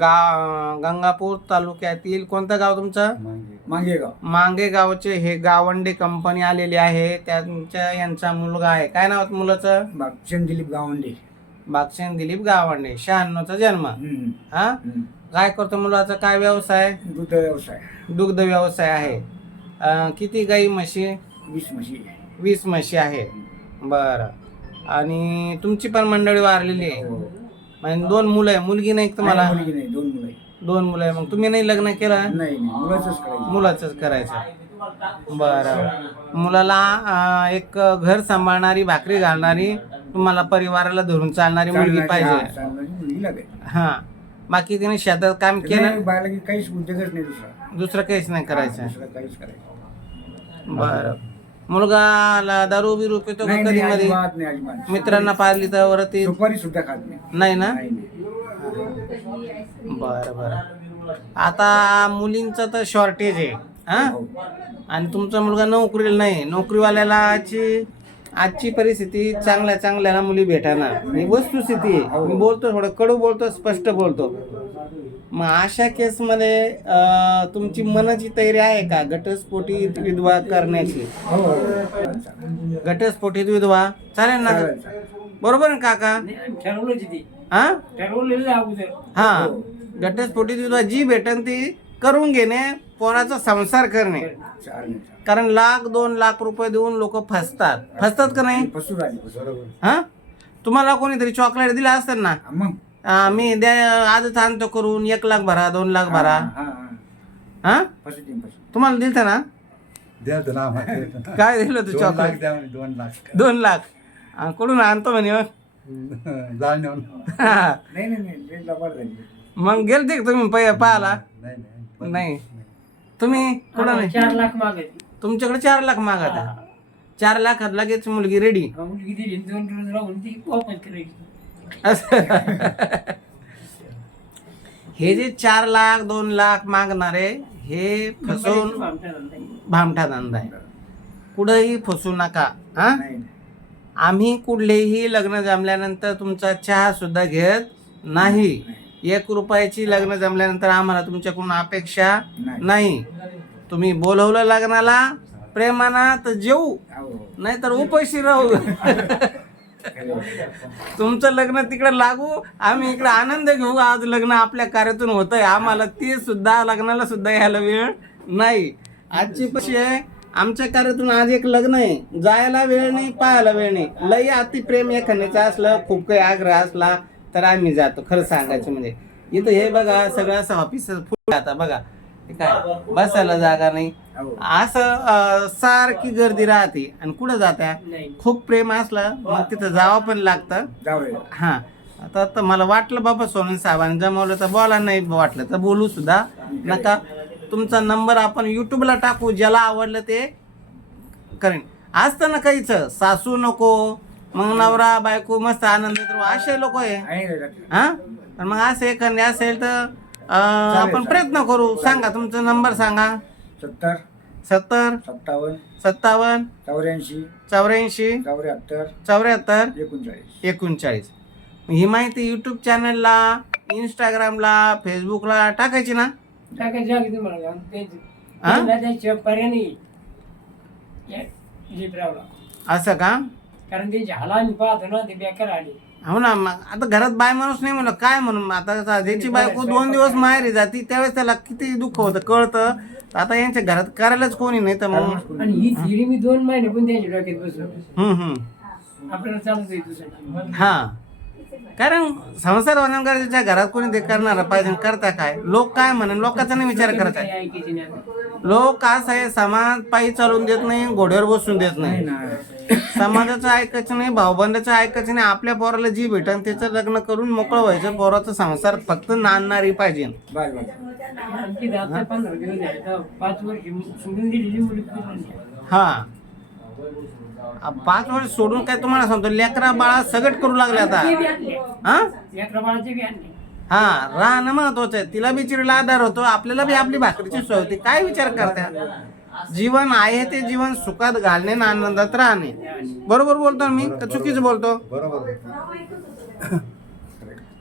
गा- गंगापूर तालुक्यातील कोणतं गाव तुमचं? मांगेगाव. मांगे गावचे हे गावंडे कंपनी आलेली आहे. त्यांच्या यांचा मुलगा आहे. काय नाव मुलाचं? बागचंद दिलीप गावंडे. बागशेन दिलीप गावंडे. शहाण्णवचा जन्म. हा. काय करतो मुलाचा? काय व्यवसाय? दूध व्यवसाय. दुग्ध व्यवसाय आहे. किती गाई म्हशी? वीस म्हशी. वीस म्हशी आहे. बरं. आणि तुमची पण मंडळी वारलेली आहे. हो. म्हणजे दोन मुलं आहे. मुलगी नाही तुम्हाला? नाही, मुलगी नाही. दोन मुलं आहे. दोन मुलं आहे. मग तुम्ही नाही लग्न केलं? नाही नाही. मुलाचंच करायचं. मुलाचंच करायचं. बरं मुलाला अं, एक घर सांभाळणारी भाकरी घालणारी तुम्हाला परिवाराला धरून चालणारी मुलगी पाहिजे हा, चालणारी मुलगी लागेल. हा. बाकी तिने शेतात काम केलं? नाही, बाळाला की काहीच उद्योगच नाही दुसरा. दुसरं काहीच नाही करायचं. दुसरं काहीच करायचं. बरं. मुलगाला दारू बिरू पितो का नाही, कधी नाही, मध्ये अजिबात नाही अजिबात. नाही. मित्रांना पाहिली तर वरती? सुपारी सुद्धा खात नाही. नाही ना? नाही, नाही. बरं बरं. आता मुलींचं तर शॉर्टेज आहे हा? हो. आणि तुमचा मुलगा नोकरीला नाही. नोकरीवाल्याला आजची आजची परिस्थिती चांगल्या चांगल्याला मुली भेटाना ही वस्तुस्थिती आहे. मी बोलतो थोडं कडू बोलतो स्पष्ट बोलतो. मग अशा केसमध्ये अं, तुमची मनाची तयारी आहे का? घटस्फोटी विधवा करण्याची? हो, घटस्फोटीत विधवा? चालेल ना. बरोबर ना काका? ठरवलं हा? ठरवलेलं आहे अगोदर. हा. घटस्फोटीत विधवा जी भेटन ती करून घेणे पोराचा संसार करणे. कारण लाख दोन लाख रुपये देऊन लोक फसतात. फसतात का नाही? फसू राहिली. हा? तुम्हाला कोणीतरी चॉकलेट दिला असेल ना? मग. मी द्या आजच आणतो करून एक लाख भरा दोन लाख भरा. हा, हा, हा. हा. तुम्हाला दिलतं ना? द्यायचं ना आम्हाला. काय दिलं होतं दोन लाख चॉकलेट द्या म्हणे, दोन लाख. दोन लाख. आ, कुठून आणतो म्हणे मग. हा. नाही नाही नाही लई लबाड झाली. मग गेलते का तुम्ही पै पाहाला नाही नाही नाही. तुम्ही कुठं नाही? चार लाख मागायचे तुमच्याकडे चार लाख मागत आहे चार लाखात लगेच मुलगी रेडी मुलगी दिली दोन रोज राहून ती वापस करायची. हे जे चार लाख दोन लाख मागणारे हे फसवून. भामठा धंदा आहे कुठंही फसू नका हा. आम्ही कुठलेही लग्न जमल्यानंतर तुमचा चहा सुद्धा घेत नाही एक रुपयाची लग्न जमल्यानंतर आम्हाला तुमच्याकडून अपेक्षा नाही. तुम्ही बोलवलं लग्नाला प्रेमाना तर जेऊ हो. नाहीतर उपाशी राहू तुमचं लग्न तिकडे लागू आम्ही इकडे आनंद घेऊ. आज लग्न आपल्या कार्यातून होत आहे आम्हाला ते सुद्धा लग्नाला सुद्धा यायला वेळ नाही. आजची कशी आहे? आमच्या कार्यातून आज एक लग्न आहे. जायला वेळ नाही पाहायला वेळ नाही. लई अति प्रेम एखाद्याचं असलं खूप काही आग्रह असला तर आम्ही जातो. खरं सांगायचं म्हणजे. इथं हे बघा सगळं असं ऑफिस फुल आता. बघा. काय बसायला जागा नाही. हो. असं अं, सारखी गर्दी राहते. आणि कुठं जात्या? खूप प्रेम असलं मग तिथं जावं पण लागतं. हां. आता तर मला वाटलं बाबा सोनन साहेबांनी जमवलं तर बोला नाही वाटलं तर बोलू सुद्धा. नका. तुमचा नंबर आपण यूट्यूबला टाकू ज्याला आवडलं ते करेन. असतं ना काहीच. सासू नको मग नवरा बायको मस्त आनंद तर असे लोक आहे. हा? तर मग असं एखादे असेल तर अं, आपण प्रयत्न करू. सांगा तुमचा नंबर सांगा. सत्तर. सत्तर. सत्तावन्न. सत्तावन्न. चौऱ्याऐंशी. चौऱ्याऐंशी. चौऱ्याहत्तर. चौऱ्याहत्तर. एकोणचाळीस. एकोणचाळीस. ही माहिती यूट्यूब चॅनलला इंस्टाग्रामला फेसबुकला टाकायची ना? टाकायचं हा? त्याशिवाय पर्याय नाही. या असं का? कारण ते झाला ना ते बेकार आले. हो ना मग आता घरात बाय माणूस नाही म्हणलं काय म्हणून? मग आता ज्याची बायको दोन दिवस माहेरी जाती त्यावेळेस त्याला किती दुःख होतं कळतं. आता यांच्या घरात करायलाच कोणी नाही तर मग आणि ही थिरी मी दोन महिने पण त्यांच्या डोक्यात बसलो हम्म हम्म आपल्याला चालत दुसरं. हा. कारण संसार वनगरच्या घरात कोणी ते करणार पाहिजे करता काय? लोक काय म्हणेन? लोकांचा नाही विचार करत आहे. लोक आज आहे समाज पायी चालून देत नाही घोड्यावर बसून देत नाही. समाजाचं ऐकायचं नाही भाऊबंदाचं ऐकायचं नाही. आपल्या पोराला जी भेटन त्याचं लग्न करून मोकळं व्हायचं. पोराचा संसार फक्त नांदणारी पाहिजे. हा. पाच वर्ष सोडून काय तुम्हाला सांगतो? लेकरा बाळा सगट करू लागले आता. हा. हा राहणं महत्वाचं आहे. तिला बी चिरीला आधार होतो. आपल्याला बी आपली भाकरीची सोय होती. काय विचार करत्या? जीवन आहे ते जीवन सुखात घालणे आणि आनंदात राहणे. बरोबर बोलतो ना मी? चुकीचं बोलतो? बरोबर.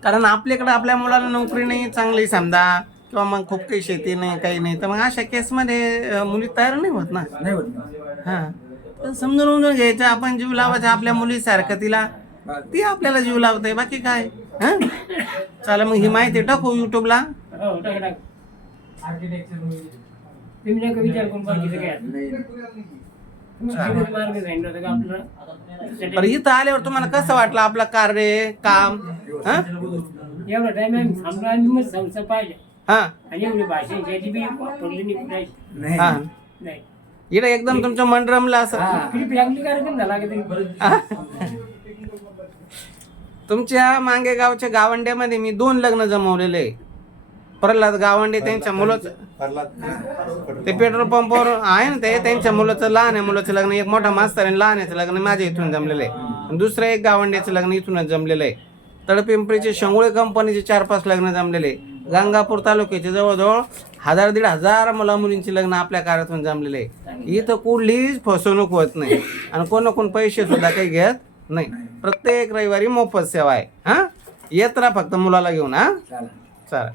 कारण आपल्याकडे आपल्या मुलाला नोकरी नाही चांगली समजा. किंवा मग खूप काही शेती नाही काही नाही. तर मग अशा केसमध्ये मुली तयार नाही होत ना? नाही होत. हा. तर समजून घ्यायचं. आपण जीव लावायचा आपल्या मुलीसारखं तिला. ती आपल्याला जीव लावते बाकी काय? हा? चला मग ही माहिती टाकू युट्यूबला हो बरं इथं आल्यावर तुम्हाला कसं वाटलं आपलं कार्य काम? हा? एवढा टाइम आम्ही थांबलो आणि मग संस्था पाहिल्या हा. आणि एवढी भाषा याची बी वापरली नाही कुठे नाही. हा. नाही. इकडे एकदम तुमचं मन रमलं असं. कार्यक्रम झाला तुमच्या मांगे गावच्या गावंड्यामध्ये मी दोन लग्न जमवलेले आहे. प्रल्हाद गावंडे त्यांच्या मुलाचं ते पेट्रोल पंपावर आहे ना ते त्यांच्या मुलाचं लहान आहे मुलाचं लग्न एक मोठा मास्तर आहे लहान आहे लग्न माझ्या इथून जमलेलं आहे. आणि दुसरं एक गावंड्याचं लग्न इथूनच जमलेलं आहे. तळपिंपरीचे शेंगुळे कंपनीचे चार पाच लग्न जमलेले आहे. गंगापूर तालुक्याचे जवळजवळ हजार दीड हजार मुला मुलींची लग्न आपल्या कार्यातून जमलेले आहे. इथं कुठलीच फसवणूक होत नाही. आणि कोण कोण पैसे सुद्धा काही घेत नाही. प्रत्येक रविवारी मोफत सेवा आहे. हा? येत राहा फक्त मुलाला घेऊन हा? चालेल.